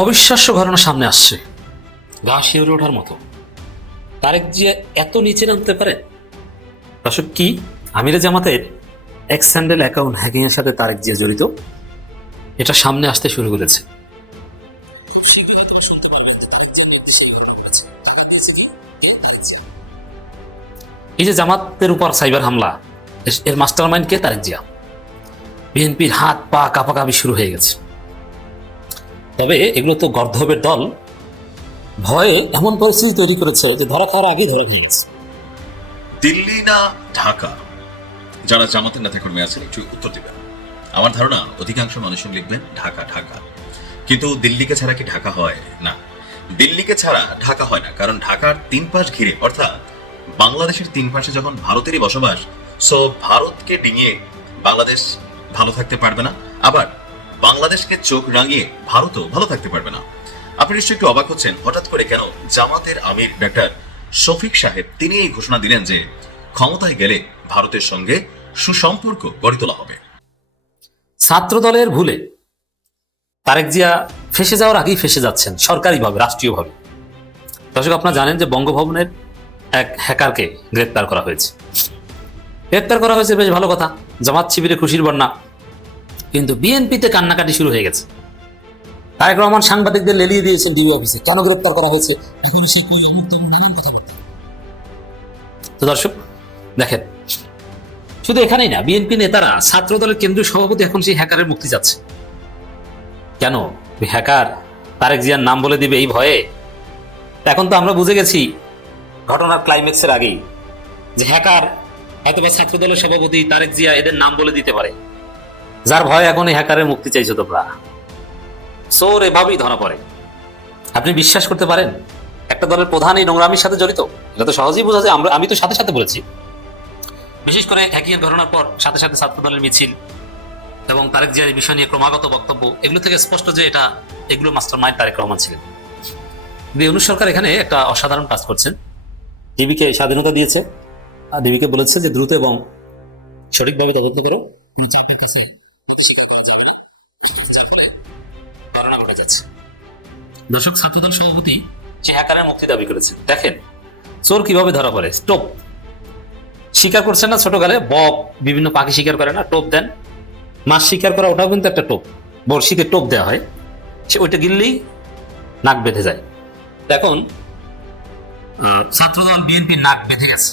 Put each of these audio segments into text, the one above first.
অবিশ্বাস্য ঘটনা সামনে আসছে, গা শিউরে ওঠার মতো। তারেক জিয়া এত নিচে নামতে পারে? দর্শক, কি আমিরে জামাতের এক্স স্যান্ডেল অ্যাকাউন্ট হ্যাকিং এর সাথে তারেক জিয়া জড়িত? এটা সামনে আসতে শুরু করেছে। এই যে জামাতের উপর সাইবার হামলা, এর মাস্টার মাইন্ড কে? তারেক জিয়া। বিএনপির হাত পা কাঁপাকাঁপি শুরু হয়ে গেছে। তবে এগুলো তো গর্ধবের দল ভয়ে এমন পরিস্থিতি তৈরি করেছে যে ধরা খাওয়ার আগেই ধরা খেয়ে গেছে। দিল্লি না ঢাকা? যারা জামাতের নেতাকর্মী আছেন একটু উত্তর দিবেন। আমার ধারণা অধিকাংশ মানুষজন লিখবেন ঢাকা ঢাকা, কিন্তু দিল্লিকে ছাড়া কি ঢাকা হয়? না, দিল্লিকে ছাড়া ঢাকা হয় না, কারণ ঢাকার তিন পাশ ঘিরে, অর্থাৎ বাংলাদেশের তিন পাশে যখন ভারতেরই বসবাস, সো ভারতকে ডিঙিয়ে বাংলাদেশ ভালো থাকতে পারবে না, আবার বাংলাদেশকে চোখ রাঙিয়ে ভারতও ভালো থাকতে পারবে না। আপনি নিশ্চয়ই একটু অবাক হচ্ছেন হঠাৎ করে কেন জামাতের আমির ডাক্তার শফিক সাহেব তিনি এই ঘোষণা দিলেন যে ক্ষমতায় গেলে ভারতের সঙ্গে সুসম্পর্ক গড়ে তোলা হবে। ছাত্র দলের ভুলে তারেক জিয়া ফেসে যাওয়ার আগেই ফেসে যাচ্ছেন সরকারিভাবে, রাষ্ট্রীয়ভাবে। দর্শক, আপনারা জানেন যে বঙ্গভবনের এক হ্যাকারকে গ্রেপ্তার করা হয়েছে। বেশ ভালো কথা, জামাত শিবিরে খুশির বন্যা। কিন্তু বিএনপিতে কান্নাকাটি শুরু হয়ে গেছে। তারেক রহমান সাংবাদিকদের লেলিয়ে দিয়েছেন ডিবি অফিসে, কেন গ্রেপ্তার করা হয়েছে। তো দর্শক দেখেন, শুধু এখানেই না, বিএনপি নেতারা ছাত্র দলের কেন্দ্রীয় সভাপতি এখন সেই হ্যাকারের মুক্তি চাচ্ছে। কেন? হ্যাকার তারেক জিয়ার নাম বলে দিবে এই ভয়ে। এখন তো আমরা বুঝে গেছি ঘটনার ক্লাইম্যাক্সের আগেই যে হ্যাকার হয়তোবা ছাত্র দলের সভাপতি তারেক জিয়া এদের নাম বলে দিতে পারে, যার ভয় এখন এই হ্যাকারের মুক্তি চাইছে তোমরা। চোর এভাবেই ধরা পড়ে। আপনি বিশ্বাস করতে পারেন একটা দলের প্রধান এই নোংরামির সাথে জড়িত? এটা তো সহজেই বোঝা যায়। আমি তো সাথে সাথে বলেছি, বিশেষ করে হ্যাকিং এর ঘটনার পর সাথে সাথে ছাত্র দলের মিছিল এবং তারেক জিয়ার এই বিষয় নিয়ে ক্রমাগত বক্তব্য, এগুলো থেকে স্পষ্ট যে এগুলো মাস্টার মাইন্ড তারেক রহমান ছিলেন। ইউনূস সরকার এখানে একটা অসাধারণ কাজ করছেন। ডিবিকে স্বাধীনতা দিয়েছে, আর ডিবিকে বলেছে যে দ্রুত এবং সঠিকভাবে তদন্ত করো, কোনো চাপের কাছে স্বীকার করা যাবে না, যার ফলে ঘটনা ঘটে যাচ্ছে। দর্শক, ছাত্রদল সভাপতি সে হ্যাকারের মুক্তি দাবি করেছে। দেখেন চোর কিভাবে ধরা পড়ে। টোপ শিকার করছেন না, ছোট গালে বক বিভিন্ন পাখি শিকার করে না, টোপ দেন। মাছ শিকার করা ওটাও কিন্তু একটা টোপ, বড়শিতে টোপ দেওয়া হয়, সে ওইটা গিললেই নাক বেঁধে যায়। এখন ছাত্রদল বিএনপি নাক বেঁধে গেছে,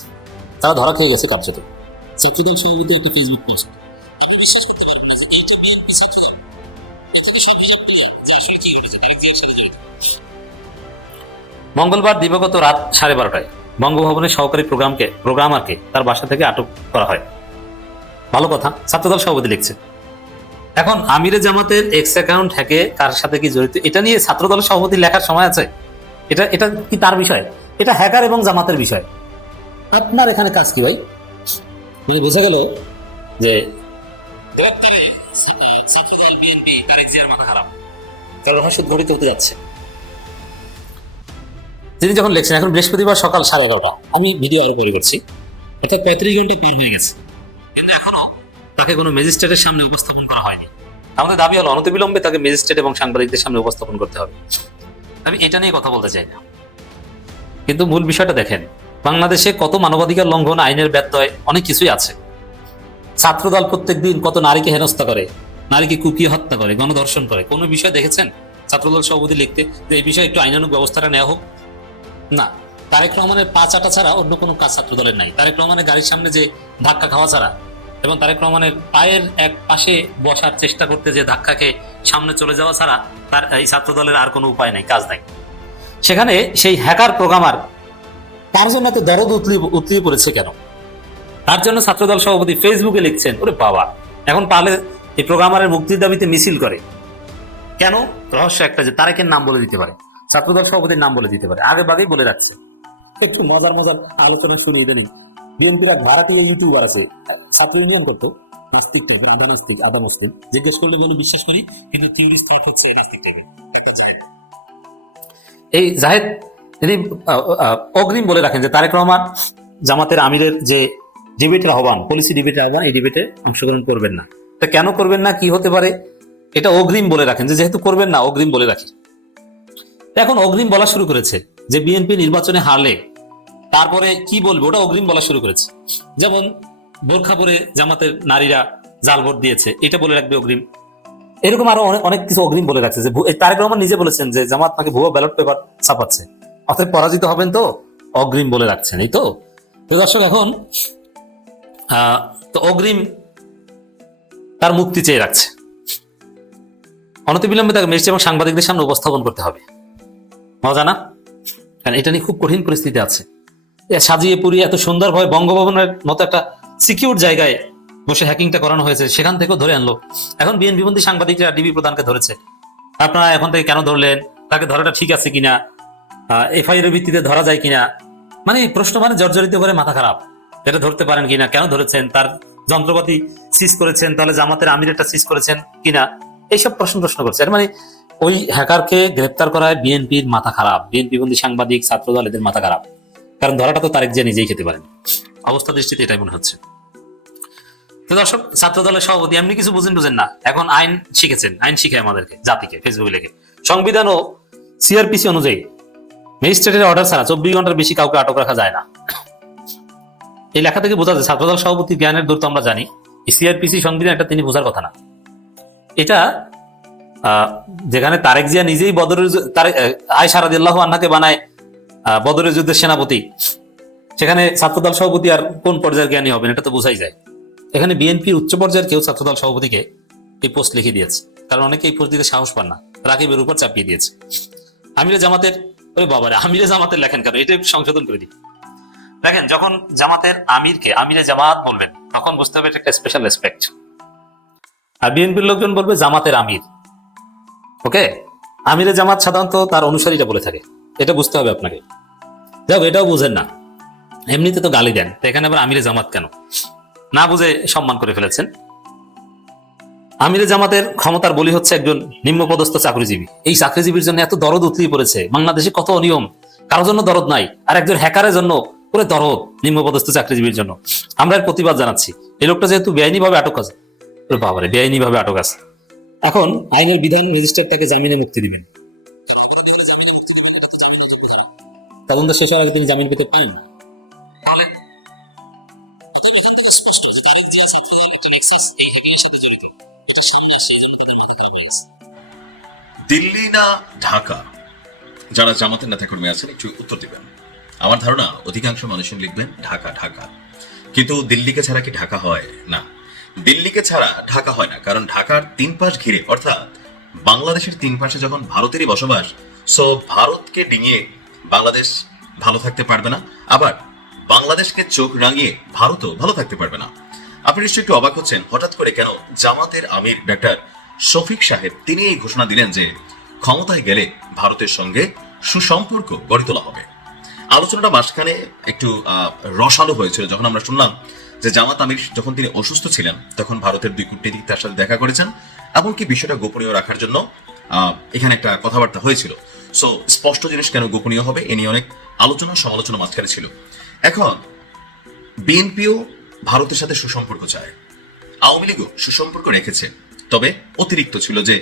তারা ধরা খেয়ে গেছে কার্যত। ছাত্রদল সভাপতি একটা ফেসবুক পোস্ট, মঙ্গলবার দিবাগত রাত 12:30টায় বঙ্গভবনের সহকারী প্রোগ্রামারকে তার বাসা থেকে আটক করা হয়। ভালো কথা, ছাত্রদল সভাপতি লিখছে। এখন আমিরে জামাতের এক্স অ্যাকাউন্ট হ্যাকে কার সাথে কি জড়িত এটা নিয়ে ছাত্রদল সভাপতি লেখার সময় আছে? এটা কি তার বিষয়? এটা হ্যাকার এবং জামাতের বিষয়। আপনার এখানে কাজ কি ভাই? মানে বোঝা গেল যে ছাত্রদল বিএনপি তারেক জিয়ার মাথা খারাপ, কারণ রহস্য ঘটিত হতে যাচ্ছে। তিনি যখন লিখছেন, এখন বৃহস্পতিবার সকাল 11:30, আমি ভিডিও আরো তৈরি করছি, অর্থাৎ 35 ঘন্টা পার হয়ে গেছে, কিন্তু এখনো তাকে কোনো ম্যাজিস্ট্রেটের সামনে উপস্থাপন করা হয়নি। আমাদের দাবি হলো অনতিবিলম্বে তাকে ম্যাজিস্ট্রেট এবং সাংবাদিকদের সামনে উপস্থাপন করতে হবে। আমি এটা নিয়ে কথা বলতে চাই না, কিন্তু মূল বিষয়টা দেখেন, বাংলাদেশে কত মানবাধিকার লঙ্ঘন, আইনের ব্যত্যয়, অনেক কিছুই আছে। ছাত্রদল প্রত্যেকদিন কত নারীকে হেনস্থা করে, নারীকে কুপিয়ে হত্যা করে, গণধর্ষণ করে। কোনো বিষয় দেখেছেন ছাত্রদল সভাপতি লিখতে যে এই বিষয়ে একটু আইনানুগ ব্যবস্থাটা নেওয়া হোক? না, তারেক রহমানের পা চাটা ছাড়া অন্য কোনো কাজ ছাত্র দলের নাই। তারেক রহমানের গাড়ির সামনে যে ধাক্কা খাওয়া ছাড়া এবং তারেক রহমানের পায়ের এক পাশে বসার চেষ্টা করতে যে ধাক্কা খেয়ে সামনে চলে যাওয়া ছাড়া তার এই ছাত্র দলের আর কোনো উপায় নাই, কাজ নাই। সেখানে সেই হ্যাকার প্রোগ্রামার তার জন্য এত দরদ উতলিয়ে পড়েছে কেন? তার জন্য ছাত্রদল সভাপতি ফেসবুকে লিখছেন, ওরে বাবা, এখন পারলে এই প্রোগ্রামারের মুক্তির দাবিতে মিছিল করে কেন? রহস্য একটা, যে তারেকের নাম বলে দিতে পারে, ছাত্রদল সভাপতির নাম বলে দিতে পারে, আগে বাগেই বলে রাখছে। একটু মজার আলোচনা শুনি ইদানিং। বিএনপির এক ভাড়াটিয়া ইউটিউবার আছে, ছাত্র ইউনিয়ন করতো, নাস্তিক টাইপের, আধা নাস্তিক আধা মুসলিম। জিজ্ঞেস করলে বলে বিশ্বাস করি, কিন্তু থিওরিস্ট থট হচ্ছে নাস্তিক টাইপের। এই জাহেদ তিনি অগ্রিম বলে রাখেন যে তারেক রহমান জামাতের আমিরের যে ডিবেটের আহ্বান, পলিসি ডিবেটের আহ্বান, এই ডিবেটে অংশগ্রহণ করবেন না। তা কেন করবেন না, কি হতে পারে, এটা অগ্রিম বলে রাখেন, যে যেহেতু করবেন না অগ্রিম বলে রাখি। এখন অগ্রিম বলা শুরু করেছে যে বিএনপি নির্বাচনে হারলে তারপরে কি বলবে ওটা অগ্রিম বলা শুরু করেছে। যেমন বোরখা পরে জামাতের নারীরা জাল ভোট দিয়েছে, এটা বলে রাখবে অগ্রিম। এরকম আরো অনেক অনেক কিছু অগ্রিম বলে রাখছে। যে তারেক রহমান নিজে বলেছেন যে জামাত নাকি ভুয়ো ব্যালট পেপার ছাপাচ্ছে, অর্থাৎ পরাজিত হবেন, তো অগ্রিম বলে রাখছেন। এই তো দর্শক, এখন তো অগ্রিম তার মুক্তি চেয়ে রাখছে। অনতিবিলম্বে তাকে ম্যাজিস্ট্রেট এবং সাংবাদিকদের সামনে উপস্থাপন করতে হবে। মজা না? কারণ এটা নিয়ে খুব কঠিন পরিস্থিতি আছে। সাজিয়ে পুরিয়ে এত সুন্দরভাবে বঙ্গভবনের মতো একটা সিকিউর জায়গায় বসে হ্যাকিংটা করানো হয়েছে, সেখান থেকেও ধরে আনলো। এখন বিএনপিপন্থী সাংবাদিকরা ডিবি প্রধানকে ধরেছে। আপনারা এখন থেকে কেন ধরলেন, তাকে ধরাটা ঠিক আছে কিনা, এফআইআর এর ভিত্তিতে ধরা যায় কিনা, মানে প্রশ্ন মানে জর্জরিত করে মাথা খারাপ। এটা ধরতে পারেন কিনা, কেন ধরেছেন, তার যন্ত্রপাতি সিজ করেছেন, তাহলে জামাতের আমিরেরটা সিজ করেছেন কিনা, এইসব প্রশ্ন করছে। মানে ওই হ্যাকারকে গ্রেপ্তার করায় বিএনপির মাথা খারাপ, বিএনপিপন্থী সাংবাদিক, ছাত্রদল এদের মাথা খারাপ। কারণ ধরাটা তো তারেক জিয়া নিজেই খেতে পারেন। অবস্থা দৃষ্টিতে এটাই মনে হচ্ছে। তো দর্শক, ছাত্র দলের সভাপতি এমনি কিছু বুঝেন না, এখন আইন শিখেছেন, আইন শিখে আমাদেরকে, জাতিকে ফেসবুকে লিখে। সংবিধান ও সিআরপিসি অনুযায়ী ম্যাজিস্ট্রেটের অর্ডার ছাড়া 24 ঘন্টার বেশি কাউকে আটক রাখা যায় না। এই লেখা থেকে বোঝা যায় ছাত্রদল সভাপতি জ্ঞানের দূর তো আমরা জানি, সিআরপিসি সংবিধান এটা তিনি বোঝার কথা না। এটা যেখানে তারেক জিয়া নিজেই আয়েশা রাদিয়াল্লাহু আনহাকে বানায় বদরের যুদ্ধের সেনাপতি, সেখানে ছাত্রদল সভাপতি আর কোন পর্যায়ের জ্ঞানী হবেন এটা তো বোঝাই যায়। এখানে বিএনপির উচ্চ পর্যায়ের কেউ ছাত্রদল সভাপতিকে এই পোস্ট লিখে দিয়েছে, কারণ অনেকে এই পোস্ট দিতে সাহস পান না, রাকিবের উপর চাপিয়ে দিয়েছে। আমিরে জামাতের, ওই বাবারে, আমিরে জামাতের লেখেন কেন, এটা সংশোধন করে দিই। দেখেন, যখন জামাতের আমিরকে আমিরে জামাত বলবেন তখন বুঝতে হবে এটা একটা স্পেশাল রেসপেক্ট। আর বিএনপির লোকজন বলবে জামাতের আমির। ওকে, আমিরে জামাত সাধারণত তার অনুসারীরা বলে থাকে, এটা বুঝতে হবে আপনাকে। যাও, এটাও বুঝেন না, এমনিতে তো গালি দেন, তো এখানে আবার আমিরে জামাত কেন, না বুঝে সম্মান করে ফেলেছেন। আমিরে জামাতের ক্ষমতার বলি হচ্ছে একজন নিম্নপদস্থ চাকরিজীবী। এই চাকরিজীবীর জন্য এত দরদ উতলিয়ে পড়েছে, বাংলাদেশে কত অনিয়ম, কারোর জন্য দরদ নাই, আর একজন হ্যাকারের জন্য পুরো দরদ নিম্নপদস্থ চাকরিজীবীর জন্য। আমরা এর প্রতিবাদ জানাচ্ছি। এই লোকটা যেহেতু বেআইনি ভাবে আটক আছে, বাবারে, বেআইনি ভাবে আটক আছে, এখন আইনের বিধান ম্যাজিস্ট্রেট তাকে জামিনে মুক্তি দিবেন। তদন্ত শেষ হওয়ার আগে তিনি জামিন পেতে পারেন না। তাহলে দিল্লি না ঢাকা, যারা জামাতের নেতাকর্মী আছেন একটু উত্তর দিবেন। আমার ধারণা অধিকাংশ মানুষজন লিখবেন ঢাকা ঢাকা, কিন্তু দিল্লিকে ছাড়া কি ঢাকা হয়? না, দিল্লিকে ছাড়া ঢাকা হয় না। কারণ ঢাকার 3 পাশ ঘিরে, অর্থাৎ বাংলাদেশের 3 পাশে যখন ভারতেরই বসবাস, সো ভারতকে ডিঙিয়ে বাংলাদেশ ভালো থাকতে পারবে না, আবার বাংলাদেশকে চোখ রাঙিয়ে ভারতও ভালো থাকতে পারবে না। আপনি নিশ্চয়ই একটু অবাক হচ্ছেন হঠাৎ করে কেন জামাতের আমির ডাক্তার শফিক সাহেব তিনি এই ঘোষণা দিলেন যে ক্ষমতায় গেলে ভারতের সঙ্গে সুসম্পর্ক গড়ে তোলা হবে। আলোচনাটা মাঝখানে একটু রসালো হয়েছিল যখন আমরা শুনলাম যে জামাত আমির যখন তিনি অসুস্থ ছিলেন তখন ভারতের 2 কূটনীতিক তার সাথে দেখা করেছেন, এমনকি বিষয়টা গোপনীয় রাখার জন্য এখানে একটা কথাবার্তা হয়েছিল। সো স্পষ্ট জিনিস কেন গোপনীয় হবে এ নিয়ে অনেক আলোচনা সমালোচনা মাঝখানে ছিল। এখন বিএনপিও ভারতের সাথে সুসম্পর্ক চায়, আওয়ামী লীগও সুসম্পর্ক রেখেছে, তবে অতিরিক্ত ছিল যে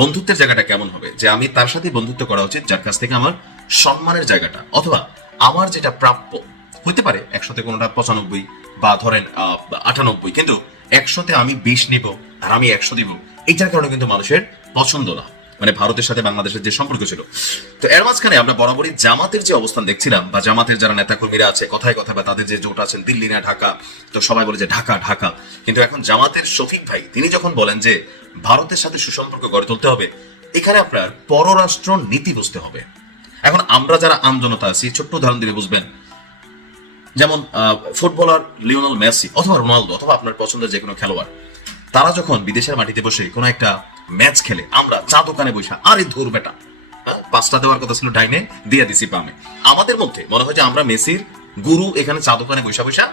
বন্ধুত্বের জায়গাটা কেমন হবে, যে আমি তার সাথে বন্ধুত্ব করা উচিত যার কাছ থেকে আমার সম্মানের জায়গাটা অথবা আমার যেটা প্রাপ্য হতে পারে, 100তে কোনোটা 95 বা ধরেন 98, কিন্তু 100তে আমি 20 নিব আর আমি 100 দিব, এইটার কারণে কিন্তু মানুষের পছন্দ না, মানে ভারতের সাথে বাংলাদেশের যে সম্পর্ক ছিল। তো এর মাঝখানে আমরা বরাবরই জামাতের যে অবস্থান দেখছিলাম, বা জামাতের যারা নেতাকর্মীরা আছে কথায় কথা বা তাদের যে জোট আছেন দিল্লি না ঢাকা, তো সবাই বলে যে ঢাকা ঢাকা, কিন্তু এখন জামাতের শফিক ভাই তিনি যখন বলেন যে ভারতের সাথে সুসম্পর্ক গড়ে তুলতে হবে, এখানে আপনার পররাষ্ট্র নীতি বুঝতে হবে। এখন আমরা যারা আমজনতা আছি, ছোট্ট উদাহরণ দিলে বুঝবেন, যেমন ফুটবলার লিওনেল মেসি অথবা রোনালদো অথবা আপনার পছন্দের যে কোনো খেলোয়াড়, তারা যখন বিদেশের মাটিতে বসে কোনো একটা ম্যাচ খেলে, আমরা চা দোকানে বসে আরে ধুর বেটা 5টা দেওয়ার কথা ছিল ডাইনে দিয়ে দিছি বামে, আমাদের মধ্যে মনে হয় যে আমরা মেসির গুরু এখানে চা দোকানে বসে বসে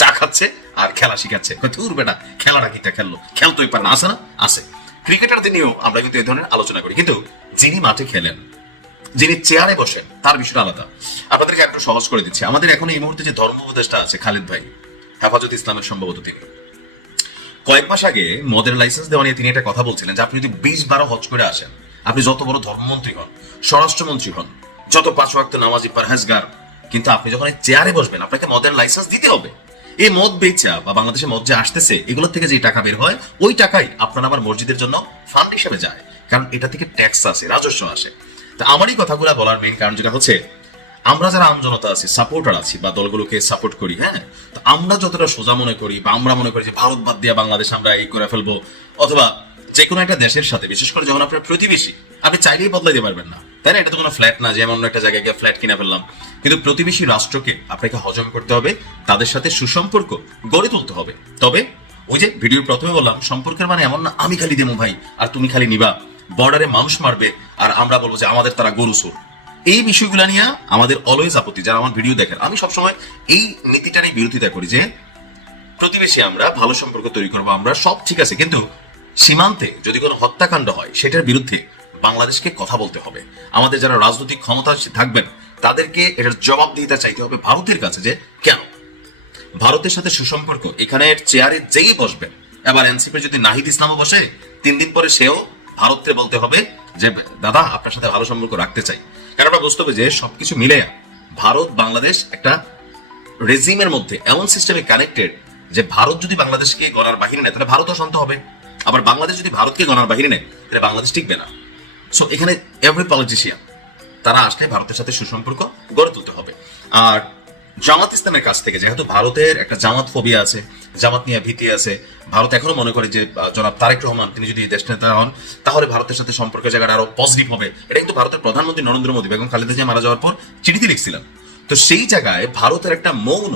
চা খাচ্ছে আর খেলা শিখাচ্ছে, ধুর বেটা খেলাটা কিটা খেললো, খেলতোই পার না, আসে না আসে। ক্রিকেটারদের নিয়েও আমরা কিন্তু এই ধরনের আলোচনা করি, কিন্তু যিনি মাঠে খেলেন, যিনি চেয়ারে বসেন, তার বিষয়টা আলাদা। আপনাদেরকে একটু সহজ করে দিচ্ছি, আমাদের এখন এই মুহূর্তে যে ধর্ম উপদেষ্টা আছে খালিদ ভাই, হেফাজত ইসলামের সম্ভবত তিনি, কয়েক মাস আগে মদের লাইসেন্স দেওয়া নিয়ে তিনি একটা কথা বলছিলেন যে আপনি যদি 20-12 হজ করে আসেন আপনি যত বড় ধর্মমন্ত্রী হন, স্বরাষ্ট্রমন্ত্রী হন, যত 5 ওয়াক্ত নামাজি পরহেজগার, কিন্তু আপনি যখন এই চেয়ারে বসবেন আপনাকে মদের লাইসেন্স দিতে হবে। এই মদ বেচা বা বাংলাদেশে মদ যে আসতেছে এগুলো থেকে যে টাকা বের হয় ওই টাকাই আপনার আমার মসজিদের জন্য ফান্ড হিসেবে যায়, কারণ এটা থেকে ট্যাক্স আসে, রাজস্ব আসে। তা আমার এই কথাগুলো বলার মেইন কারণ যেটা হচ্ছে, আমরা যারা আমজনতা আছি, সাপোর্টার আছি বা দলগুলোকে সাপোর্ট করি, হ্যাঁ, তো আমরা যতটা সোজা মনে করি বা আমরা মনে করি যে ভারত বাদ দিয়ে বাংলাদেশ আমরা এই করে ফেলবো, অথবা যে কোনো একটা দেশের সাথে, বিশেষ করে যখন আপনার প্রতিবেশী, আপনি চাইলেই বদলাইতে পারবেন না, তাই না? এটা তো কোনো ফ্ল্যাট না যে এমন একটা জায়গায় গিয়ে ফ্ল্যাট কিনে ফেললাম। কিন্তু প্রতিবেশী রাষ্ট্রকে আপনাকে হজম করতে হবে, তাদের সাথে সুসম্পর্ক গড়ে তুলতে হবে। তবে ওই যে ভিডিওর প্রথমে বললাম, সম্পর্কের মানে এমন না আমি খালি দেবো ভাই আর তুমি খালি নিবা, বর্ডারে মানুষ মারবে আর আমরা বলবো যে আমাদের তারা গরু চোর। এই বিষয়গুলো নিয়ে আমাদের অলওয়েজ আপত্তি। যারা আমার ভিডিও দেখেন, আমি সবসময় এই নীতিটারই বিরোধিতা করি যে প্রতিবেশী আমরা, ভালো সম্পর্ক তৈরি করবো আমরা, সব ঠিক আছে, কিন্তু সীমান্তে যদি কোনো হত্যাকাণ্ড হয় সেটার বিরুদ্ধে বাংলাদেশকে কথা বলতে হবে। আমাদের যারা রাজনৈতিক ক্ষমতা থাকবেন তাদেরকে এটার জবাবদিহিতা চাইতে হবে ভারতের কাছে, যে কেন ভারতের সাথে সুসম্পর্ক, এখানে চেয়ারে যেই বসবেন, এবার এনসিপি যদি নাহিদ ইসলামও বসে 3 দিন পরে সেও ভারতকে বলতে হবে যে দাদা আপনার সাথে ভালো সম্পর্ক রাখতে চাই। কারণ আমরা বুঝতে হবে যে সবকিছু মিলে ভারত বাংলাদেশ একটা রেজিমের মধ্যে এমন সিস্টেমে কানেক্টেড যে ভারত যদি বাংলাদেশকে গণার বাহিনী নেয় তাহলে ভারতও শান্ত হবে, আবার বাংলাদেশ যদি ভারতকে গণার বাহিনী নেয় তাহলে বাংলাদেশ টিকবে না। সো এখানে এভরি পলিটিশিয়ান তারা আসলে ভারতের সাথে সুসম্পর্ক গড়ে তুলতে হবে। আর জামাত ইসলামের কাছ থেকে, যেহেতু ভারতের একটা জামাত ফোবিয়া আছে, জামাত নিয়ে ভীতি আছে, ভারত এখনো মনে করে যে জনাব তারেক রহমান তিনি যদি দেশ নেতা হন তাহলে ভারতের সাথে সম্পর্কের জায়গাটা আরো পজিটিভ হবে। এটা কিন্তু ভারতের প্রধানমন্ত্রী নরেন্দ্র মোদী বেগম খালেদা জিয়া মারা যাওয়ার পর চিঠিতে লিখছিলেন। তো সেই জায়গায় ভারতের একটা মৌন,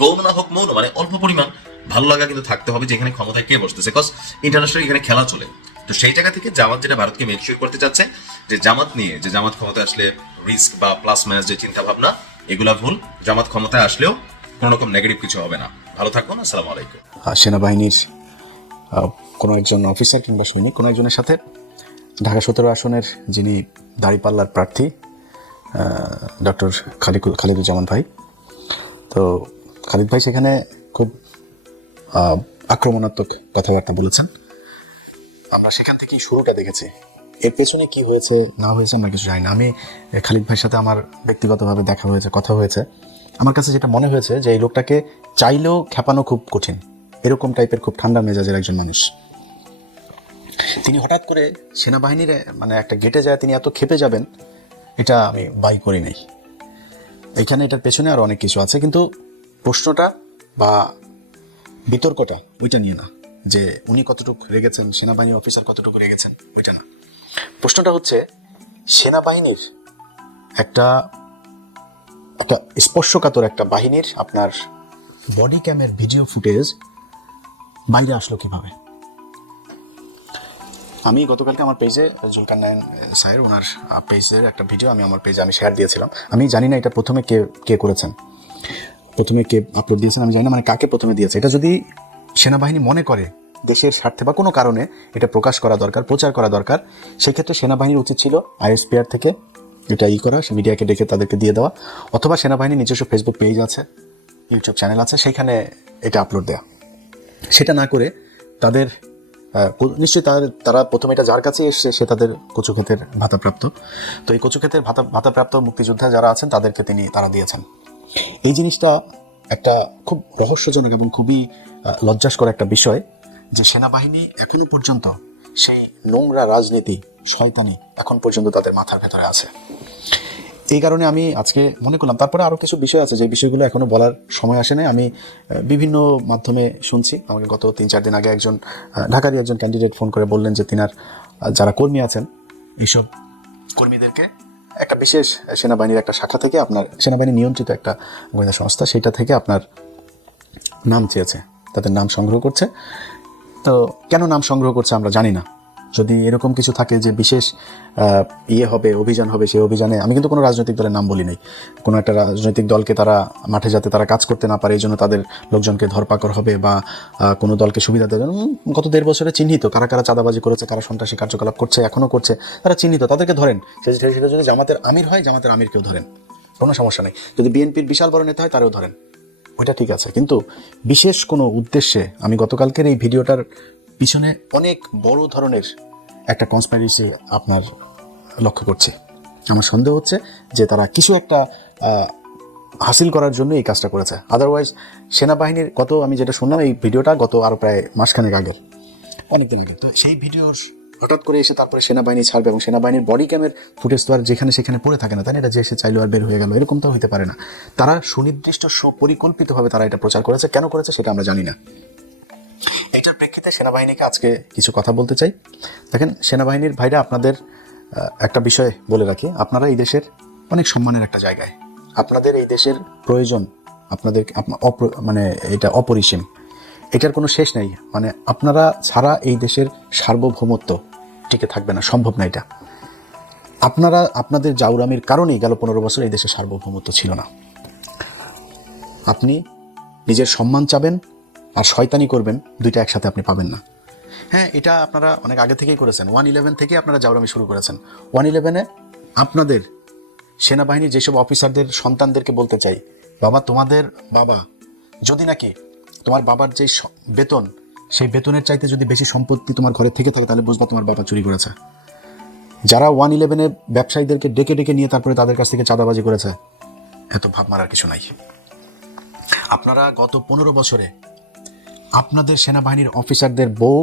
গৌণ না হোক মৌন, মানে অল্প পরিমাণ ভালো লাগা কিন্তু থাকতে হবে, যেখানে ক্ষমতায় কে বসতেছে, বিকজ ইন্টারন্যাশনাল এখানে খেলা চলে। তো সেই জায়গা থেকে জামাত যেটা ভারতকে মেক শিওর করতে চাচ্ছে যে জামাত নিয়ে, যে জামাত ক্ষমতায় আসলে রিস্ক বা প্লাস মাইনাস যে চিন্তা ভাবনা, এগুলা ভুল। জামাত ক্ষমতায় আসলেও কোনো রকম নেগেটিভ কিছু হবে না। ভালো থাকুন, আসসালামু আলাইকুম। সেনাবাহিনীর কোনো একজন অফিসার কিংবা সৈনিক কোনো একজনের সাথে ঢাকা 17 আসনের যিনি দাঁড়িপাল্লার প্রার্থী ডক্টর খালিদুজ্জামান ভাই, তো খালিদ ভাই সেখানে খুব আক্রমণাত্মক কথাবার্তা বলেছেন। আমরা সেখান থেকেই শুরুটা দেখেছি। এর পেছনে কি হয়েছে না হয়েছে আমরা কিছু জানি না। আমি খালিদ ভাইয়ের সাথে আমার ব্যক্তিগতভাবে দেখা হয়েছে, কথা হয়েছে। আমার কাছে যেটা মনে হয়েছে যে এই লোকটাকে চাইলেও খেপানো খুব কঠিন, এরকম টাইপের খুব ঠান্ডা মেজাজের একজন মানুষ। তিনি হঠাৎ করে সেনাবাহিনীর মানে একটা গেটে যায় তিনি এত ক্ষেপে যাবেন, এটা আমি বাই করি নাই। এখানে এটার পেছনে আর অনেক কিছু আছে, কিন্তু প্রশ্নটা বা বিতর্কটা ওইটা নিয়ে না যে উনি কতটুকু রেগেছেন, সেনাবাহিনী অফিসার কতটুকু রেগেছেন, ওইটা না। প্রশ্নটা হচ্ছে সেনাবাহিনীর একটা স্পর্শকাতর একটা বাহিনীর আপনার বডি ক্যামের ভিডিও ফুটেজ বাইরে আসলো কিভাবে। আমি গতকালকে আমার পেজে জুলকারনাইন স্যার ওনার পেজের একটা ভিডিও আমি আমার পেজে শেয়ার দিয়েছিলাম। আমি জানি না এটা প্রথমে কে করেছেন, প্রথমে কে আপলোড দিয়েছেন আমি জানি না, মানে কাকে প্রথমে দিয়েছে। এটা যদি সেনাবাহিনী মনে করে দেশের স্বার্থে বা কোনো কারণে এটা প্রকাশ করা দরকার, প্রচার করা দরকার, সেক্ষেত্রে সেনাবাহিনীর উচিত ছিল ISPR থেকে এটা করা, মিডিয়াকে ডেকে তাদেরকে দিয়ে দেওয়া, অথবা সেনাবাহিনীর নিজস্ব ফেসবুক পেজ আছে, ইউটিউব চ্যানেল আছে, সেইখানে এটা আপলোড দেওয়া। সেটা না করে তাদের নিশ্চয়ই তারা প্রথমে এটা যার কাছে এসছে সে তাদের কচুক্ষেতের ভাতাপ্রাপ্ত, তো এই কচুক্ষেতের ভাতাপ্রাপ্ত মুক্তিযোদ্ধা যারা আছেন তাদেরকে তারা দিয়েছেন। এই জিনিসটা একটা খুব রহস্যজনক এবং খুবই লজ্জাস্কর একটা বিষয় যে সেনাবাহিনী এখনো পর্যন্ত সেই নোংরা রাজনীতি, শয়তানি এখন পর্যন্ত তাদের মাথার ভেতরে আছে। এই কারণে আমি আজকে মনে করলাম, তারপরে আরও কিছু বিষয় আছে যে বিষয়গুলো এখনো বলার সময় আসে নাই। আমি বিভিন্ন মাধ্যমে শুনছি, আমাকে গত 3-4 দিন আগে একজন ঢাকারই একজন ক্যান্ডিডেট ফোন করে বললেন যে তিনার যারা কর্মী আছেন এইসব কর্মীদেরকে একটা বিশেষ সেনাবাহিনীর একটা শাখা থেকে, আপনার সেনাবাহিনী নিয়ন্ত্রিত একটা গোয়েন্দা সংস্থা, সেটা থেকে আপনার নাম চেয়েছে, তাদের নাম সংগ্রহ করছে। তো কেন নাম সংগ্রহ করছে আমরা জানি না। যদি এরকম কিছু থাকে যে বিশেষ হবে, অভিযান হবে, সেই অভিযানে আমি কিন্তু কোনো রাজনৈতিক দলের নাম বলি নাই, কোনো একটা রাজনৈতিক দলকে তারা মাঠে যাতে তারা কাজ করতে না পারে এই জন্য তাদের লোকজনকে ধরপাকড় হবে বা কোনো দলকে সুবিধা দেবে। গত 1.5 বছরে চিহ্নিত কারা কারা চাঁদাবাজি করেছে, কারা সন্ত্রাসী কার্যকলাপ করছে, এখনও করছে, তারা চিহ্নিত, তাদেরকে ধরেন। সেটা যদি জামাতের আমির হয়, জামাতের আমিরকেও ধরেন, কোনো সমস্যা নেই। যদি বিএনপির বিশাল বড় নেতা হয় তারও ধরেন, ওইটা ঠিক আছে। কিন্তু বিশেষ কোনো উদ্দেশ্যে, আমি গতকালকের এই ভিডিওটার পিছনে অনেক বড় ধরনের একটা কনস্পাইরেসি আপনার লক্ষ্য করছি। আমার সন্দেহ হচ্ছে যে তারা কিছু একটা হাসিল করার জন্য এই কাজটা করেছে। আদারওয়াইজ সেনাবাহিনীর আমি যেটা শুনলাম এই ভিডিওটা গত আরও প্রায় মাসখানেক আগের, অনেকদিন আগে। তো সেই ভিডিওর হঠাৎ করে এসে তারপরে সেনাবাহিনী ছাড়বে এবং সেনাবাহিনীর বডি ক্যামের ফুটেজ তো আর যেখানে সেখানে পড়ে থাকে না, তাই না? এটা যে সে চাইলো আর বের হয়ে গেল, এরকম তো হইতে পারে না। তারা সুনির্দিষ্ট সুপরিকল্পিতভাবে তারা এটা প্রচার করেছে। কেন করেছে সেটা আমরা জানি না। এইটার প্রেক্ষিতে সেনাবাহিনীকে আজকে কিছু কথা বলতে চাই। দেখেন সেনাবাহিনীর ভাইরা, আপনাদের একটা বিষয় বলে রাখি, আপনারা এই দেশের অনেক সম্মানের একটা জায়গায়, আপনাদের এই দেশের প্রয়োজন আপনাদের মানে এটা অপরিসীম, এটার কোনো শেষ নেই। মানে আপনারা ছাড়া এই দেশের সার্বভৌমত্ব টিকে থাকবে না, সম্ভব না এটা। আপনাদের জাউরামির কারণেই গেল 15 বছর এই দেশের সার্বভৌমত্ব ছিল না। আপনি নিজের সম্মান চাবেন আর শয়তানি করবেন, দুইটা একসাথে আপনি পাবেন না। হ্যাঁ, এটা আপনারা অনেক আগে থেকেই করেছেন। 111 থেকে আপনারা জাউরামি শুরু করেছেন। 111-এ আপনাদের সেনাবাহিনীর যেসব অফিসারদের সন্তানদেরকে বলতে চাই, বাবা তোমাদের বাবা যদি নাকি তোমার বাবার যে বেতন, সেই বেতনের চাইতে যদি বেশি সম্পত্তি তোমার ঘরে থেকে থাকে, তাহলে বুঝবা তোমার বাবা চুরি করেছে। যারা 111-এ ব্যবসায়ীদেরকে ডেকে ডেকে নিয়ে তারপরে তাদের কাছ থেকে চাঁদাবাজি করেছে, এত ভাব মারার কিছু নাই। আপনারা গত 15 বছরে আপনাদের সেনাবাহিনীর অফিসারদের বউ,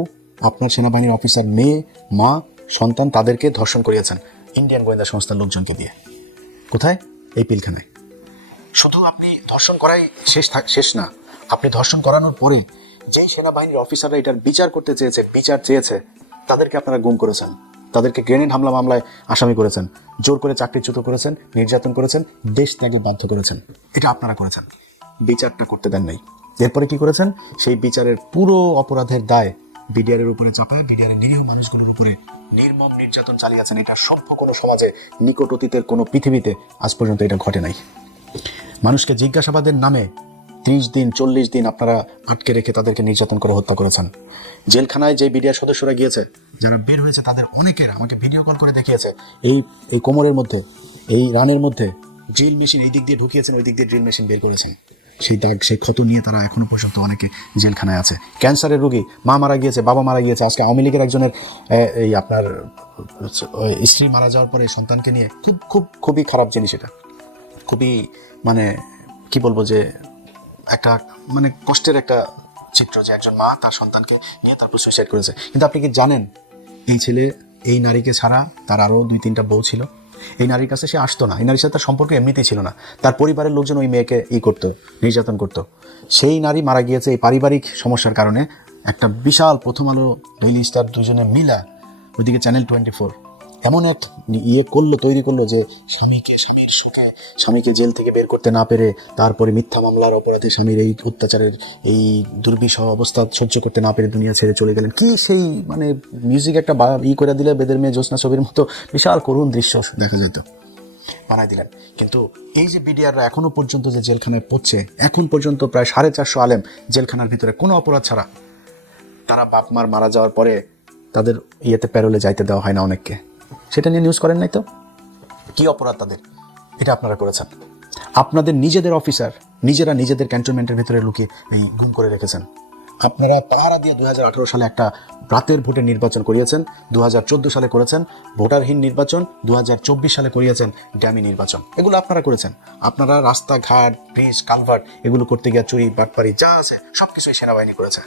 আপনার সেনাবাহিনীর অফিসার মেয়ে, মা, সন্তান, তাদেরকে ধর্ষণ করিয়েছেন ইন্ডিয়ান গোয়েন্দা সংস্থার লোকজনকে দিয়ে। কোথায়? এই পিলখানায়। শুধু আপনি ধর্ষণ করাই শেষ না, আপনি ধর্ষণ করানোর পরে যেই সেনাবাহিনীর অফিসাররা এটার বিচার করতে চেয়েছে তাদেরকে আপনারা গুম করেছেন, তাদেরকে গ্রেনেড হামলা মামলায় আসামি করেছেন, জোর করে চাকরিচ্যুত করেছেন, নির্যাতন করেছেন, দেশ ত্যাগে বাধ্য করেছেন। এটা আপনারা করেছেন, বিচারটা করতে দেন নাই। এরপরে কি করেছেন? সেই বিচারের পুরো অপরাধের দায় বিডিআরের উপরে চাপায় বিডিআরের নিরীহ মানুষগুলোর উপরে নির্মম নির্যাতন চালিয়েছেন। এটা সভ্য কোনো সমাজে, নিকট অতীতের কোনো পৃথিবীতে আজ পর্যন্ত এটা ঘটে নাই। মানুষকে জিজ্ঞাসাবাদের নামে 30 দিন 40 দিন আপনারা আটকে রেখে তাদেরকে নির্যাতন করে হত্যা করেছেন। জেলখানায় যে বিডিআর সদস্যরা গিয়েছে, যারা বের হয়েছে, তাদের অনেকের আমাকে ভিডিও কল করে দেখিয়েছে এই কোমরের মধ্যে, এই রানের মধ্যে ড্রিল মেশিন এই দিক দিয়ে ঢুকিয়েছেন, ওই দিক দিয়ে ড্রিল মেশিন বের করেছেন। সেই দাগ, সেই ক্ষত নিয়ে তারা এখনো পর্যন্ত অনেকে জেলখানায় আছে। ক্যান্সারের রোগী, মা মারা গিয়েছে, বাবা মারা গিয়েছে। আজকে আওয়ামী লীগের একজনের এই আপনার স্ত্রী মারা যাওয়ার পরে সন্তানকে নিয়ে খুবই খারাপ জিনিস। এটা খুবই মানে কি বলবো, যে একটা মানে কষ্টের একটা চিত্র, যে একজন মা তার সন্তানকে নিয়ে তারপর সুইসাইড করেছে। কিন্তু আপনি কি জানেন, এই ছেলে এই নারীকে ছাড়া তার আরও 2-3টা বউ ছিল। এই নারীর কাছে সে আসতো না, এই নারীর সাথে তার সম্পর্ক এমনিতেই ছিল না। তার পরিবারের লোকজন ওই মেয়েকে করতো, নির্যাতন করতো। সেই নারী মারা গিয়েছে এই পারিবারিক সমস্যার কারণে। একটা বিশাল প্রথম আলো, ডেইলি স্টার দুজনে মিলা, ওইদিকে চ্যানেল 24 এমন এক তৈরি করলো যে স্বামীর সুখে স্বামীকে জেল থেকে বের করতে না পেরে, তারপরে মিথ্যা মামলার অপরাধে স্বামীর এই অত্যাচারের এই দুর্বিষহ অবস্থা সহ্য করতে না পেরে দুনিয়া ছেড়ে চলে গেলেন। কি সেই মানে মিউজিক একটা করে দিলে বেদের মেয়ে জ্যোৎস্না ছবির মতো বিশাল করুণ দৃশ্য দেখা যেত, বানাই দিলেন। কিন্তু এই যে বিডিআররা এখনো পর্যন্ত যে জেলখানায় পড়ছে, এখন পর্যন্ত প্রায় 450 আলেম জেলখানার ভিতরে কোনো অপরাধ ছাড়া। তারা বাপ মার মারা যাওয়ার পরে তাদের প্যারোলে যাইতে দেওয়া হয় না অনেককে। সেটা নিয়ে নিউজ করেন নাই তো? কি অপরাধ তাদের? এটা আপনারা করেছেন। আপনাদের নিজেদের অফিসার নিজেরা নিজেদের ক্যান্টনমেন্টের ভিতরে লুকিয়ে গুম করে রেখেছেন। আপনারা পাহারা দিয়ে 2018 সালে একটা রাতের ভোটে নির্বাচন করিয়েছেন, 2014 সালে করেছেন ভোটারহীন নির্বাচন, 2024 সালে করিয়েছেন ড্যামি নির্বাচন। এগুলো আপনারা করেছেন। আপনারা রাস্তাঘাট, ব্রিজ, কালভার্ট এগুলো করতে গিয়ে চুরি বাটপারি যা আছে সব কিছুই সেনাবাহিনী করেছে।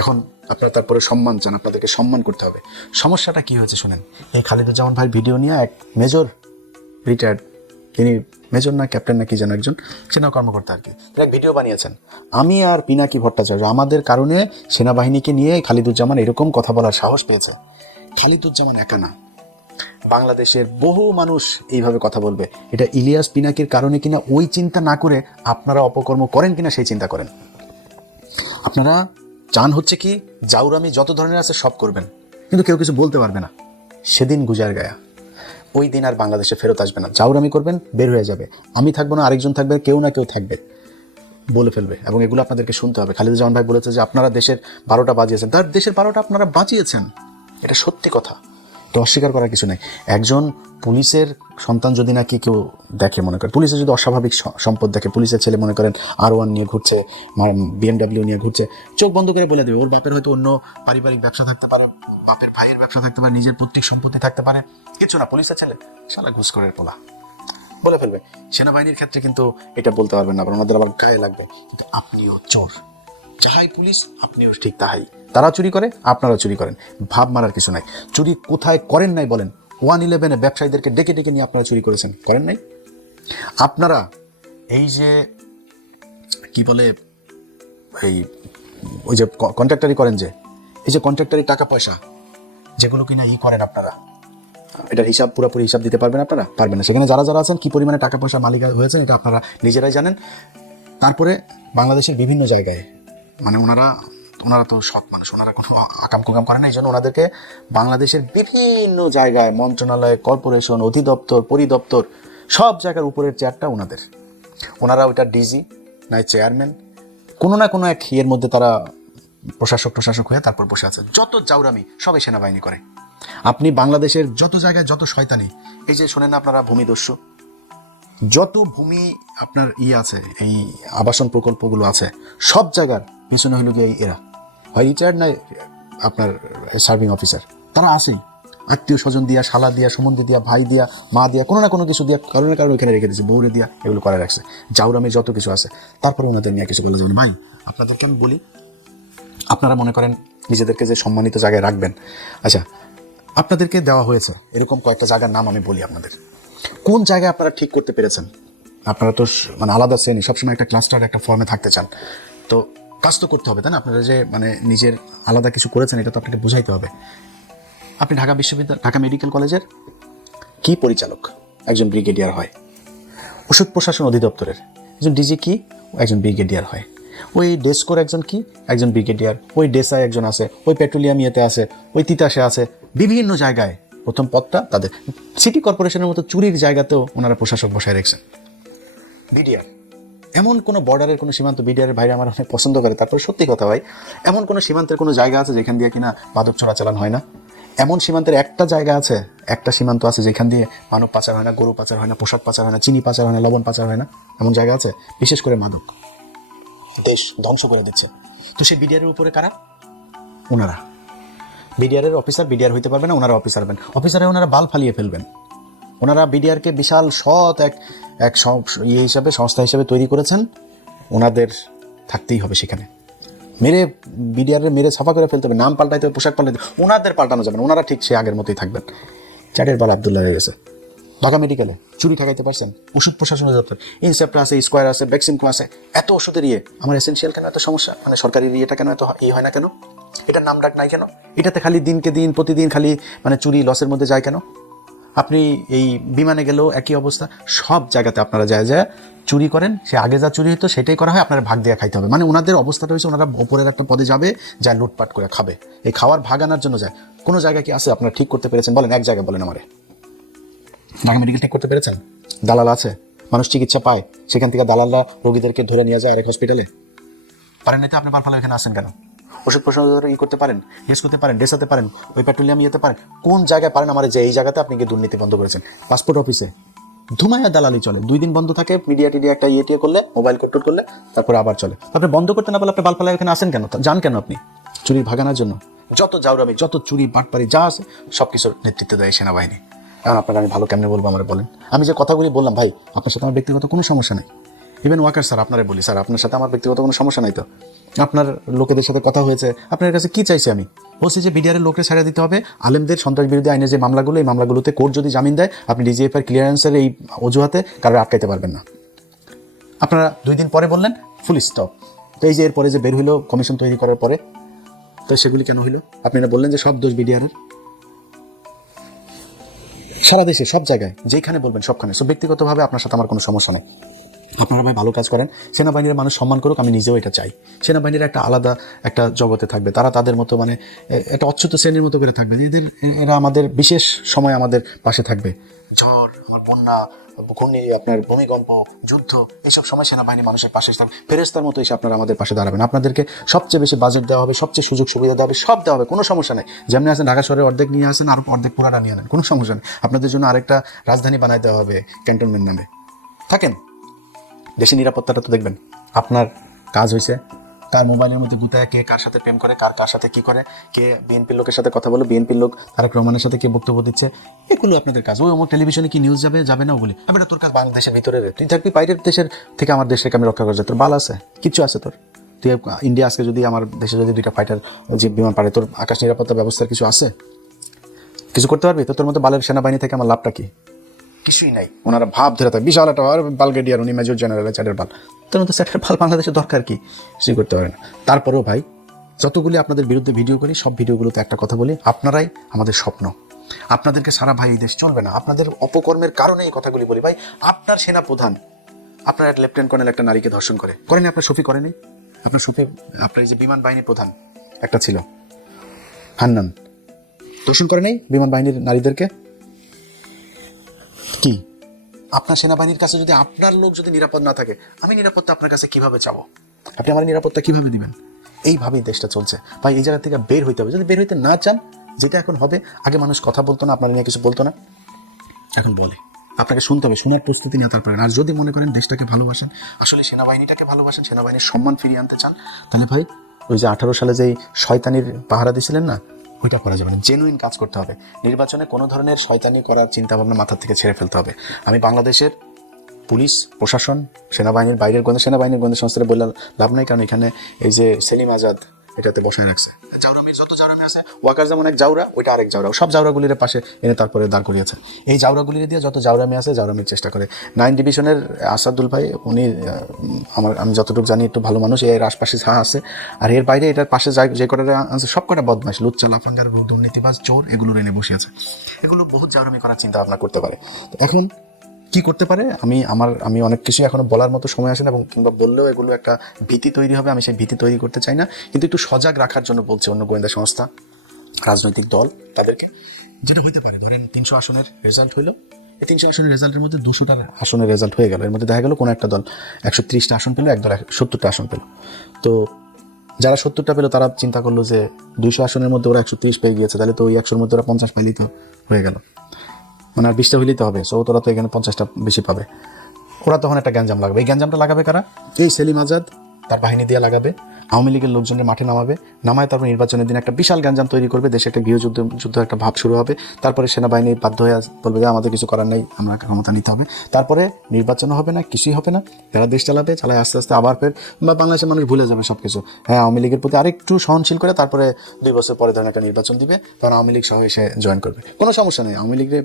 এখন আপনারা তারপরে সম্মান চান, আপনাদেরকে সম্মান করতে হবে। সমস্যাটা কি হয়েছে শুনেন। এই খালিদুজ্জামান ভাই ভিডিও নিয়ে এক মেজর রিটায়ার্ড, তিনি মেজর না ক্যাপ্টেন না কি যেন একজন সেনা কর্মকর্তা আর কি, এক ভিডিও বানিয়েছেন, আমি আর পিনাকি ভট্টাচার্য আমাদের কারণে সেনাবাহিনীকে নিয়ে খালিদুজ্জামান এরকম কথা বলার সাহস পেয়েছে। খালিদুজ্জামান একা না, বাংলাদেশের বহু মানুষ এইভাবে কথা বলবে। এটা ইলিয়াস পিনাকির কারণে কিনা ওই চিন্তা না করে আপনারা অপকর্ম করেন কিনা সেই চিন্তা করেন। আপনারা চান হচ্ছে কি জাউরামি যত ধরনের আছে সব করবেন, কিন্তু কেউ কিছু বলতে পারবে না। সেদিন গুজার গায়া, ওই দিন আর বাংলাদেশে ফেরত আসবে না। জাউরামি করবেন, বের হয়ে যাবে। আমি থাকবো না, আরেকজন থাকবে, কেউ না কেউ থাকবে, বলে ফেলবে। এবং এগুলো আপনাদেরকে শুনতে হবে। খালিদুজ্জামান ভাই বলেছে যে আপনারা দেশের 12টা বাজিয়েছেন। তার দেশের 12টা আপনারা বাজিয়েছেন, এটা সত্যি কথা। তো অস্বীকার করার কিছু নেই। একজন পুলিশের সন্তান যদি নাকি কেউ দেখে, মনে করেন পুলিশের যদি অস্বাভাবিক সম্পদ দেখে, পুলিশের ছেলে মনে করেন R1 নিয়ে ঘুরছে, BMW নিয়ে ঘুরছে, চোখ বন্ধ করে বলে দেবে ওর বাপের হয়তো অন্য পারিবারিক ব্যবসা থাকতে পারে, বাপের ভাইয়ের ব্যবসা থাকতে পারে, নিজের পৈতৃক সম্পত্তি থাকতে পারে, কিছু না, পুলিশের ছেলে শালা ঘুষখোরের পোলা বলে ফেলবে। সেনাবাহিনীর ক্ষেত্রে কিন্তু এটা বলতে পারবেন না, আবার ওনাদের আবার গায়ে লাগবে। কিন্তু আপনিও চোর, যাহাই পুলিশ আপনিও ঠিক তাহাই। তারা চুরি করে, আপনারাও চুরি করেন, ভাব মারার কিছু নাই। চুরি কোথায় করেন নাই বলেন? 111 ব্যবসায়ীদেরকে ডেকে ডেকে নিয়ে আপনারা চুরি করেছেন, করেন নাই? আপনারা এই যে কি বলে এই ওই যে কন্ট্রাক্টারি করেন, যে এই যে কন্ট্রাক্টারি টাকা পয়সা যেগুলো কিনা করেন আপনারা, এটার হিসাব পুরোপুরি হিসাব দিতে পারবেন আপনারা? পারবেন না। সেখানে যারা যারা আছেন কি পরিমাণে টাকা পয়সা মালিক হয়েছেন এটা আপনারা নিজেরাই জানেন। তারপরে বাংলাদেশের বিভিন্ন জায়গায় মানে ওনারা তো সৎ মানুষ, ওনারা কোনো আকাম কুকাম করে না, এই জন্য ওনাদেরকে বাংলাদেশের বিভিন্ন জায়গায় মন্ত্রণালয়, কর্পোরেশন, অধিদপ্তর, পরিদপ্তর সব জায়গার উপরের চেয়ারটা ওনাদের। ওনারা ওইটা ডিজি নাই চেয়ারম্যান, কোনো না কোনো এক এর মধ্যে তারা প্রশাসক হয়ে তারপর বসে আছে। যত জাউরামি সবাই সেনাবাহিনী করে। আপনি বাংলাদেশের যত জায়গায় যত শয়তানি, এই যে শোনেন না আপনারা ভূমিদস্যু, যত ভূমি আপনার আছে, এই আবাসন প্রকল্পগুলো আছে, সব জায়গার পিছনে হইল গিয়ে এরা হয় রিটায়ার্ড নাই আপনার সার্ভিং অফিসার, তারা আসেই আত্মীয় স্বজন দিয়া, শালা দিয়া, সম্বন্ধী দিয়া, ভাই দিয়া, মা দিয়া, কোনো না কোনো কিছু দিয়া, কারণে কারণ ওইখানে রেখে দিয়েছে, বউরে দিয়া এগুলো করে রাখছে। জাউরামে যত কিছু আছে, তারপর ওনাদের নিয়ে কিছু বলে যাবেন। ভাই আপনাদেরকে আমি বলি, আপনারা মনে করেন নিজেদেরকে যে সম্মানিত জায়গায় রাখবেন, আচ্ছা আপনাদেরকে দেওয়া হয়েছে এরকম কয়েকটা জায়গার নাম আমি বলি আপনাদের। কোন জায়গায় আপনারা ঠিক করতে পেরেছেন? আপনারা তো মানে আলাদা শ্রেণী, সবসময় একটা ক্লাস্টার একটা ফর্মে থাকতে চান, তো কাজ তো করতে হবে, তাই না? আপনারা যে মানে নিজের আলাদা কিছু করেছেন এটা তো আপনাকে বুঝাইতে হবে। আপনি ঢাকা বিশ্ববিদ্যালয়, ঢাকা মেডিকেল কলেজের কি পরিচালক একজন ব্রিগেডিয়ার হয়, ওষুধ প্রশাসন অধিদপ্তরের একজন ডিজি কি একজন ব্রিগেডিয়ার হয়, ওই ডেস্কোর একজন কি একজন ব্রিগেডিয়ার, ওই ডেসায় একজন আছে, ওই পেট্রোলিয়াম ইয়েতে আছে, ওই তিতাসে আছে, বিভিন্ন জায়গায় প্রথম পদটা তাদের। সিটি কর্পোরেশনের মতো চুরির জায়গাতেও ওনারা প্রশাসক বসায় রেখেছেন। বিডিআর এমন কোনো বর্ডারের কোনো সীমান্ত, বিডিআরের বাইরে আমার অনেক পছন্দ করে, তারপর সত্যি কথা ভাই, এমন কোনো সীমান্তের কোনো জায়গা আছে যেখান দিয়ে কিনা মাদক চোরাচালান হয় না? এমন সীমান্তের একটা জায়গা আছে, একটা সীমান্ত আছে যেখান দিয়ে মানব পাচার হয় না, গরু পাচার হয় না, পোশাক পাচার হয় না, চিনি পাচার হয় না, লবণ পাচার হয় না? এমন জায়গা আছে? বিশেষ করে মাদক দেশ ধ্বংস করে দিচ্ছে। তো সেই বিডিআরের উপরে কারা? ওনারা। বিডিআরের অফিসার বিডিআর হইতে পারবে না, ওনারা অফিসার হবেন, অফিসারে ওনারা বাল ফালিয়ে ফেলবেন। ওনারা বিডিআরকে বিশাল সৎ এক হিসাবে, সংস্থা হিসাবে তৈরি করেছেন, ওনাদের থাকতেই হবে সেখানে। মেরে বিডিআরের মেরে সাফা করে ফেলতে হবে, নাম পাল্টাইতে হবে, পোশাক পাল্টাইতে হবে, ওনাদের পাল্টানো যাবে না, ওনারা ঠিক সে আগের মতোই থাকবেন। চাটের বাল আবদুল্লাহ হয়ে গেছে। ঢাকা মেডিকেলে চুরি ঠেকাইতে পারছেন, ওষুধ প্রশাসনের দপ্তর, ইনসেপ্টা আছে, স্কোয়ার আছে, ভ্যাকসিনকো আছে, এত ওষুধের আমার এসেন্সিয়াল কেন এত সমস্যা? মানে সরকারি ইয়েটা কেন এত হয় না কেন? এটার নাম ডাক নাই কেন? এটাতে খালি দিনকে দিন প্রতিদিন খালি মানে চুরি লসের মধ্যে যায় কেন? আপনি এই বিমানে গেলেও একই অবস্থা, সব জায়গাতে আপনারা যায় চুরি করেন, সে আগে যা চুরি হতো সেটাই করা হয়, আপনার ভাগ দিয়ে খাইতে হবে। মানে ওনাদের অবস্থাটা হয়েছে ওনারা ওপরের একটা পদে যাবে, যা লুটপাট করে খাবে, এই খাওয়ার ভাগ আনার জন্য যায়। কোনো জায়গায় কি আছে আপনারা ঠিক করতে পেরেছেন? বলেন, এক জায়গায় বলেন আমারে। ঢাকা মেডিকেল ঠিক করতে পেরেছেন? দালাল আছে, মানুষ চিকিৎসা পায়, সেখান থেকে দালালরা রোগীদেরকে ধরে নিয়ে যায় আরেক হসপিটালে। পারেন না তো আপনি বারফালা এখানে আসেন কেন? ওষুধ প্রশাসন করতে পারেন, হেস করতে পারেন, ডেসাতে পারেন, ওই পেট্রোলিয়াম ইয়েতে পারেন, কোন জায়গায় পারেন আমার? যে এই জায়গাতে আপনি গিয়ে দুর্নীতি বন্ধ করেছেন। পাসপোর্ট অফিসে ধুমাইয়া দালালি চলে, 2 দিন বন্ধ থাকে, মিডিয়া টিডিয়া একটা ইয়ে করলে, মোবাইল কোড করলে, তারপরে আবার চলে। আপনি বন্ধ করতে না পারলে আপনি বালফালা এখানে আসেন কেন? যান কেন আপনি? চুরির ভাগানোর জন্য। যত জাউরামি, যত চুরি বাটপারি যা আছে সব কিছুর নেতৃত্ব দেয় সেনাবাহিনী। কারণ আপনারা আমি ভালো কেমনে বলবো আমার বলেন? আমি যে কথাগুলি বললাম ভাই, আপনার সাথে আমার ব্যক্তিগত কোনো সমস্যা নেই। ইভেন ওয়াকার স্যার আপনারা বলি, স্যার আপনার সাথে আমার ব্যক্তিগত কোনো সমস্যা নাই। তো আপনার লোকেদের সাথে কথা হয়েছে, আপনার কাছে কি চাইছি? আমি বলছি যে বিডিআরের লোককে ছাড়া দিতে হবে, আলেমদের সন্ত্রাস বিরোধী আইনের যে মামলাগুলো, এই মামলাগুলোতে কোর্ট যদি জামিন দেয়, আপনি ডিজিএফআই ক্লিয়ারেন্সের এই অজুহাতে কারো আটকাইতে পারবেন না। আপনারা 2 দিন পরে বললেন ফুল স্টপ। তো এই যে এরপরে যে বের হইলো কমিশন তৈরি করার পরে, তো সেগুলি কেন হইলো? আপনারা বললেন যে সব দোষ বিডিআরের। সারা দেশে সব জায়গায় যেখানে বলবেন সবখানে। সো ব্যক্তিগতভাবে আপনার সাথে আমার কোনো সমস্যা নেই। আপনারা ভাই ভালো কাজ করেন, সেনাবাহিনীর মানুষ সম্মান করুক, আমি নিজেও এটা চাই। সেনাবাহিনীর একটা আলাদা একটা জগতে থাকবে, তারা তাদের মতো মানে একটা অচ্যুত শ্রেণীর মতো করে থাকবে, এরা আমাদের বিশেষ সময় আমাদের পাশে থাকবে। ঝড়, আমার বন্যা, ঘূর্ণি, আপনার ভূমিকম্প, যুদ্ধ, এইসব সময় সেনাবাহিনী মানুষের পাশে থাকবে, ফেরেস্তার মতো এসে আপনারা আমাদের পাশে দাঁড়াবেন। আপনাদেরকে সবচেয়ে বেশি বাজেট দেওয়া হবে, সবচেয়ে সুযোগ সুবিধা দেওয়া হবে, সব দেওয়া হবে, কোনো সমস্যা নেই। যেমনি আসেন ঢাকা শহরে অর্ধেক নিয়ে আসেন, আর অর্ধেক পুরাটা নিয়ে আনেন, কোনো সমস্যা নেই। আপনাদের জন্য আরেকটা রাজধানী বানাই দেওয়া হবে ক্যান্টনমেন্ট নামে। থাকেন, দেশের নিরাপত্তাটা তো দেখবেন। আপনার কাজ হয়েছে কার মোবাইলের মধ্যে গুতায় কে কার সাথে প্রেম করে, কার সাথে কি করে, কে বিএনপির লোকের সাথে কথা বলে, বিএনপির লোক তারেক রহমানের সাথে কে বক্তব্য দিচ্ছে, এগুলো আপনাদের কাজ। ওই আমার টেলিভিশনে কি নিউজ যাবে না ওগুলি। আমি তোর কাজ বাংলাদেশের ভিতরে রে, তুই থাকবি বাইরের দেশের থেকে আমার দেশকে আমি রক্ষা করছি, তোর বাল আছে, কিচ্ছু আছে তোর? তুই ইন্ডিয়া আজকে যদি আমার দেশে যদি 2টা ফাইটার যে বিমান পারে, তোর আকাশ নিরাপত্তা ব্যবস্থার কিছু আছে? কিছু করতে পারবি? তো তোর মতো বালের সেনাবাহিনী থেকে আমার লাভটা কি? কিছুই নাই। ওনারা ভাব ধরে থাকে বিশাল একটা বালগেডিয়ার, উনি মেজর জেনারেল চ্যাটের বাল। তোর মতো চ্যাটের বাল বাংলাদেশের দরকার কি? কিছু করতে পারে না। তারপরেও ভাই, যতগুলি আপনাদের বিরুদ্ধে ভিডিও করি, সব ভিডিওগুলোতে একটা কথা বলি, আপনারাই আমাদের স্বপ্ন। আপনাদেরকে সারা ভাই এই দেশ চলবে না, আপনাদের অপকর্মের কারণে এই কথাগুলি বলি। ভাই, আপনার সেনা প্রধান, আপনার এক লেফটেন্যান্ট কর্নেল একটা নারীকে ধর্ষণ করেনি? আপনার শফি করেনি? আপনার শফি, আপনার এই যে বিমান বাহিনী প্রধান একটা ছিল হান্নান, ধর্ষণ করে নেই বিমান বাহিনীর নারীদেরকে? কি আপনার সেনাবাহিনীর কাছে যদি আপনার লোক যদি নিরাপদ না থাকে, আমি নিরাপত্তা আপনার কাছে কিভাবে চাবো? আপনি আমার নিরাপত্তা কিভাবে দিবেন? এইভাবেই দেশটা চলছে ভাই। এই জায়গা থেকে বের হইতে হবে। যদি বের হইতে না চান, যেটা এখন হবে, আগে মানুষ কথা বলতো না, আপনার নিয়ে কিছু বলতো না, এখন বলে। আপনাকে শুনতে হবে, শোনার প্রস্তুতি নিয়ে তারপরে। আর যদি মনে করেন দেশটাকে ভালোবাসেন, আসলে সেনাবাহিনীটাকে ভালোবাসেন, সেনাবাহিনীর সম্মান ফিরিয়ে আনতে চান, তাহলে ভাই ওই যে 18 সালে যেই শয়তানির পাহারা দিয়েছিলেন না, ওইটা করা যাবে না। জেনুইন কাজ করতে হবে। নির্বাচনে কোনো ধরনের শয়তানি করার চিন্তা ভাবনা মাথা থেকে ছেড়ে ফেলতে হবে। আমি বাংলাদেশের পুলিশ প্রশাসন, সেনাবাহিনীর বাইরের সেনাবাহিনীর গোয়েন্দা সংস্থাটা বললে লাভ নাই, কারণ এখানে এই যে সেলিম আজাদ এটাতে বসায় রাখছে। জাউরামির যত জাউরামি আছে, ওয়াকার যেমন এক জাউরা, ওইটা আরেক জাউরা, সব জাউরাগুলির পাশে এনে তারপরে দাঁড় করিয়েছে। এই জাউরাগুলির দিয়ে যত জাউরামি আছে, জাউরামির চেষ্টা করে। 9 ডিভিশনের আসাদুল ভাই, উনি আমি যতটুকু জানি একটু ভালো মানুষ, এর আশপাশে যা আছে। আর এর বাইরে এটার পাশে যে কটা আছে, সব কটা বদমাশ, লুচ্চা, লাফাঙ্গার, দুর্নীতিবাজ, চোর, এগুলো এনে বসিয়েছে। এগুলো বহুত জাউরামি করার চিন্তা ভাবনা করতে পারে। এখন কি করতে পারে, আমি অনেক কিছু এখনো বলার মতো সময় আসে না, এবং কিংবা বললেও এগুলো একটা ভীতি তৈরি হবে। আমি সেই ভীতি তৈরি করতে চাই না, কিন্তু একটু সজাগ রাখার জন্য বলছে অন্য গোয়েন্দা সংস্থা, রাজনৈতিক দল, তাদেরকে। যেটা হইতে পারে, ধরেন 300 আসনের রেজাল্ট হইলো, এই 300 আসনের রেজাল্টের মধ্যে 200টা আসনের রেজাল্ট হয়ে গেল। এর মধ্যে দেখা গেল কোনো একটা দল 130টা আসন পেলো, এক দল 70টা আসন পেলো। তো যারা 70টা পেলো, তারা চিন্তা করলো যে 200 আসনের মধ্যে ওরা 130 পেয়ে গিয়েছে, তাহলে তো ওই 100-র মধ্যে ওরা 50 পাইলেই তো হয়ে গেল, মানে আর 20টা হইলেই তো হবে। সো তোরা তো এখানে 50টা বেশি পাবে। ওরা তখন একটা গ্যাঞ্জাম লাগাবে। এই গ্যাঞ্জামটা লাগাবে কারা? এই সেলিম আজাদ তার বাহিনী দিয়ে লাগাবে, আওয়ামী লীগের লোকজনের মাঠে নামায় তারপর নির্বাচনের দিন একটা বিশাল গ্যাঞ্জাম তৈরি করবে, দেশে একটা গৃহযুদ্ধ একটা ভাব শুরু হবে। তারপরে সেনাবাহিনী বাধ্য হয়ে বলবে যে আমাদের কিছু করার নেই, আমরা ক্ষমতা নিতে হবে। তারপরে নির্বাচন হবে না, কিছুই হবে না, তারা দেশ চালায় আস্তে আস্তে। আবার ফের বা বাংলাদেশের মানুষ ভুলে যাবে সব কিছু। হ্যাঁ, আওয়ামী লীগের প্রতি আরেকটু সহনশীল করে তারপরে 2 বছর পরে ধরেন একটা নির্বাচন দিবে, তখন আওয়ামী লীগ সহ এসে জয়েন করবে। কোনো সমস্যা নেই, আওয়ামী লীগের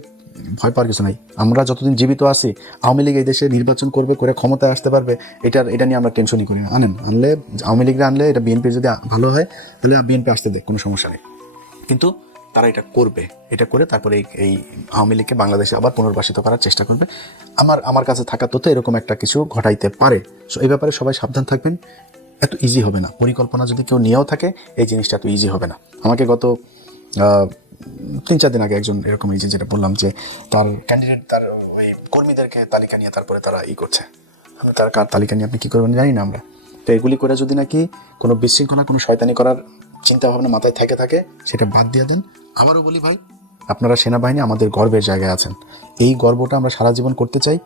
ভয় পাওয়ার কিছু নাই। আমরা যতদিন জীবিত আছি, আওয়ামী লীগ এই দেশে নির্বাচন করবে, করে ক্ষমতায় আসতে পারবে, এটা নিয়ে আমরা টেনশনই করি না। আনলে আওয়ামী লীগরা আনলে, এটা বিএনপি যদি ভালো হয় তাহলে বিএনপি আসতে দেয়, কোনো সমস্যা নেই। কিন্তু তারা এটা করবে, এটা করে তারপরে এই আওয়ামী লীগকে বাংলাদেশে আবার পুনর্বাসিত করার চেষ্টা করবে। আমার কাছে থাকা তথ্য এরকম একটা কিছু ঘটাইতে পারে। সো এই ব্যাপারে সবাই সাবধান থাকবেন। এত ইজি হবে না, পরিকল্পনা যদি কেউ নিয়েও থাকে, এই জিনিসটা এত ইজি হবে না। আমাকে গত 3-4 দিন আগে একজন এরকম, এই যেটা বললাম যে তার ক্যান্ডিডেট, তার ওই কর্মীদেরকে তালিকা নিয়ে তারপরে তারা করছে। তার কার তালিকা নিয়ে আপনি কী করবেন জানি না আমরা। তো এগুলি করে যদি নাকি কোনো বিশৃঙ্খলা, কোনো শয়তানি করার চিন্তা ভাবনা মাথায় থাকে, সেটা বাদ দিয়ে দেন। আবারও বলি ভাই, আপনারা সেনাবাহিনী আমাদের গর্বের জায়গায় আছেন। এই গর্বটা আমরা সারা জীবন করতে চাই।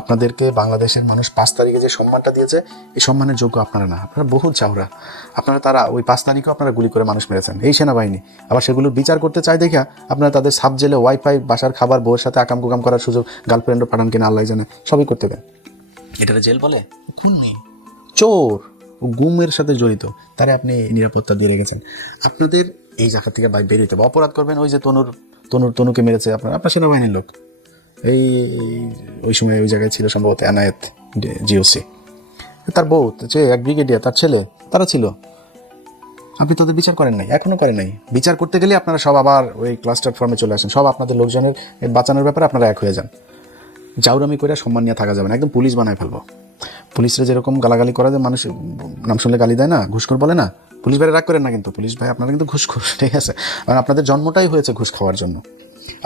আপনাদেরকে বাংলাদেশের মানুষ 5 তারিখে যে সম্মানটা দিয়েছে, এই সম্মানের যোগ্য আপনারা না, আপনারা বহু চাওরা। তারা ওই 5 তারিখেও আপনারা গুলি করে মানুষ মেরেছেন, এই সেনাবাহিনী। আবার সেগুলো বিচার করতে চাই দেখা আপনারা তাদের সাব জেলে ওয়াইফাই, বাসার খাবার, বউয়ের সাথে আকাম কুকাম করার সুযোগ, গার্লফ্রেন্ডও পাঠান কিনা আল্লাহ জানে, সবই করতে দেন। এটারে জেল বলে? খুনি, চোর, গুমের সাথে জড়িত, তারে আপনি নিরাপত্তা দিয়ে রেখেছেন। আপনাদের এই জায়গা থেকে বেরিয়ে হবে। অপরাধ করবেন, ওই যে তনুকে মেরেছে আপনার সেনাবাহিনীর লোক, ওই সময় ওই জায়গায় ছিল সম্ভবত এনায়েত জিওসি, তার বউ, যে এক ব্রিগেডিয়ার, তার ছেলে, তারা ছিল। আপনি তাদের বিচার করেন নাই, এখনো করেন নাই। বিচার করতে গেলে আপনারা সব আবার ওই ক্লাস্টার ফর্মে চলে আসেন, সব আপনাদের লোকজনের বাঁচানোর ব্যাপারে আপনারা এক হয়ে যান। জাউরামি করে সম্মান নিয়ে থাকা যাবে না, একদম পুলিশ বানায় ফেলবো। পুলিশরা যেরকম গালাগালি করা যায়, মানুষ নাম শুনলে গালি দেয় না, ঘুষখোর বলে না, পুলিশ ভাই রাগ করেন না, কিন্তু পুলিশ ভাই আপনারা কিন্তু ঘুষখোর, ঠিক আছে? কারণ আপনাদের জন্মটাই হয়েছে ঘুষ খাওয়ার জন্য,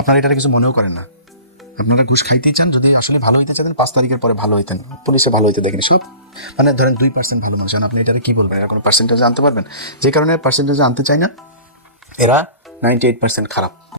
আপনারা এটার কিছু মনেও করেন না। আপনারা ঘুষ খাইতেই চান, যদি আসলে ভালো হইতে চান 5 তারিখের পরে ভালো হইতেন, পুলিশে ভালো হইতে দেখেনি সব, মানে ধরেন 2% ভালো মানুষ, আপনি এটারে কি বলবেন, এরা কোনো পার্সেন্টেজ আনতে পারবেন? যে কারণে পার্সেন্টেজ আনতে চায় না, এরা 98% খারাপ।